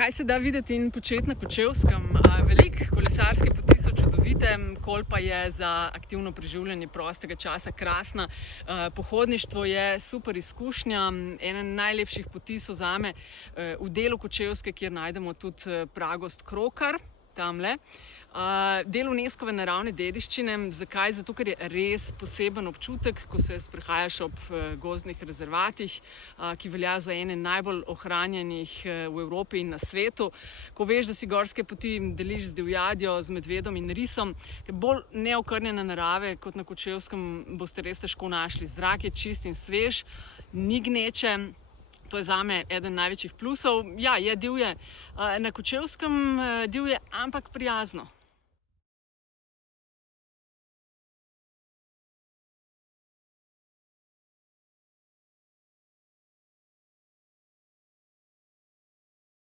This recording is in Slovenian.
Kaj se da videti in početi na Kočevskem? Veliko kolesarske poti so čudovite, Kolpa je za aktivno preživljanje prostega časa krasna. Pohodništvo je super izkušnja. Ena najlepših poti so zame v delu Kočevske, kjer najdemo tudi pragost Krokar, tamle. Del Unescove naravne dediščine. Zakaj? Zato, ker je res poseben občutek, ko se sprehajaš ob gozdnih rezervatih, ki veljajo za ene najbolj ohranjenih v Evropi in na svetu. Ko veš, da si gorske poti deliš z divjadjo, z medvedom in risom, bolj neokrnjene narave kot na Kočevskem boste res težko našli. Zrak je čist in svež, ni gneče. To je zame eden največjih plusov. Ja, je divje. Na Kočevskem divje, ampak prijazno.